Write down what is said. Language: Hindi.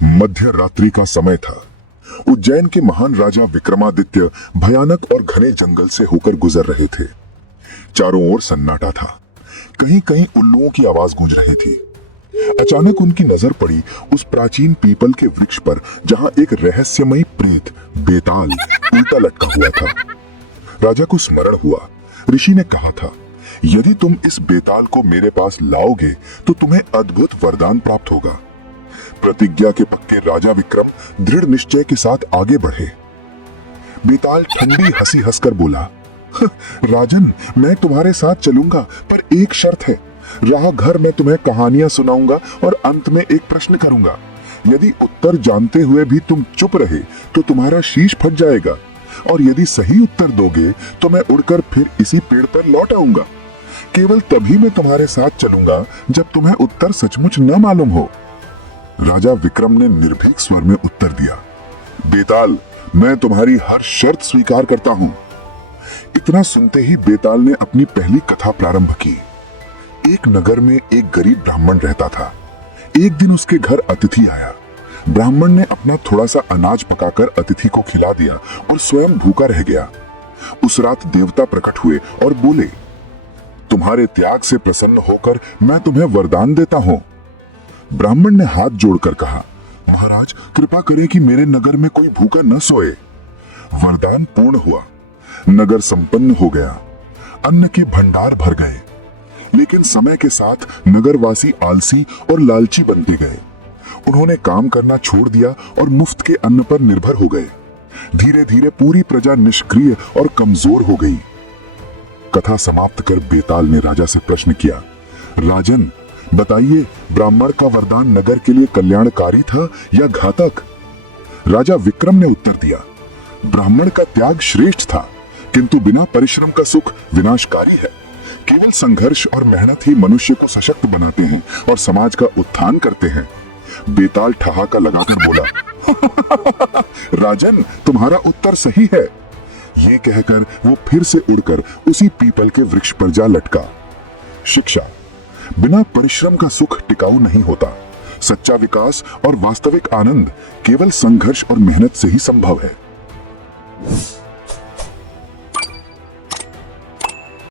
मध्य रात्रि का समय था। उज्जैन के महान राजा विक्रमादित्य भयानक और घने जंगल से होकर गुजर रहे थे। चारों ओर सन्नाटा था, कहीं कहीं उल्लुओं की आवाज गूंज रही थी। अचानक उनकी नजर पड़ी उस प्राचीन पीपल के वृक्ष पर, जहां एक रहस्यमयी प्रेत बेताल उल्टा लटका हुआ था। राजा को स्मरण हुआ, ऋषि ने कहा था, यदि तुम इस बेताल को मेरे पास लाओगे तो तुम्हें अद्भुत वरदान प्राप्त होगा। प्रतिज्ञा के पक्के राजा विक्रम दृढ़ निश्चय के साथ आगे बढ़े। बेताल ठंडी हंसी हंसकर बोला, राजन, मैं तुम्हारे साथ चलूंगा, पर एक शर्त है। राह घर मैं तुम्हें कहानियां सुनाऊंगा और अंत में एक प्रश्न करूंगा। यदि उत्तर जानते हुए भी तुम चुप रहे तो तुम्हारा शीश फट जाएगा, और यदि सही उत्तर दोगे तो मैं उड़कर फिर इसी पेड़ पर लौट आऊंगा। केवल तभी मैं तुम्हारे साथ चलूंगा जब तुम्हें उत्तर सचमुच न मालूम हो। राजा विक्रम ने निर्भीक स्वर में उत्तर दिया, बेताल, मैं तुम्हारी हर शर्त स्वीकार करता हूं। इतना सुनते ही बेताल ने अपनी पहली कथा प्रारंभ की। एक नगर में एक गरीब ब्राह्मण रहता था। एक दिन उसके घर अतिथि आया। ब्राह्मण ने अपना थोड़ा सा अनाज पकाकर अतिथि को खिला दिया और स्वयं भूखा रह गया। उस रात देवता प्रकट हुए और बोले, तुम्हारे त्याग से प्रसन्न होकर मैं तुम्हें वरदान देता हूं। ब्राह्मण ने हाथ जोड़कर कहा, महाराज, कृपा करें कि मेरे नगर में कोई भूखा न सोए। वरदान पूर्ण हुआ। नगर संपन्न हो गया। अन्न के भंडार भर गए। लेकिन समय के साथ नगरवासी आलसी और लालची बनते गए। उन्होंने काम करना छोड़ दिया और मुफ्त के अन्न पर निर्भर हो गए। धीरे धीरे पूरी प्रजा निष्क्रिय और कमजोर हो गई। कथा समाप्त कर बेताल ने राजा से प्रश्न किया, राजन, बताइए, ब्राह्मण का वरदान नगर के लिए कल्याणकारी था या घातक? राजा विक्रम ने उत्तर दिया, ब्राह्मण का त्याग श्रेष्ठ था, किंतु बिना परिश्रम का सुख विनाशकारी है। केवल संघर्ष और मेहनत ही मनुष्य को सशक्त बनाते हैं और समाज का उत्थान करते हैं। बेताल ठहाका लगाकर बोला, राजन, तुम्हारा उत्तर सही है। ये कहकर वो फिर से उड़कर उसी पीपल के वृक्ष पर जा लटका। शिक्षा, बिना परिश्रम का सुख टिकाऊ नहीं होता। सच्चा विकास और वास्तविक आनंद केवल संघर्ष और मेहनत से ही संभव है।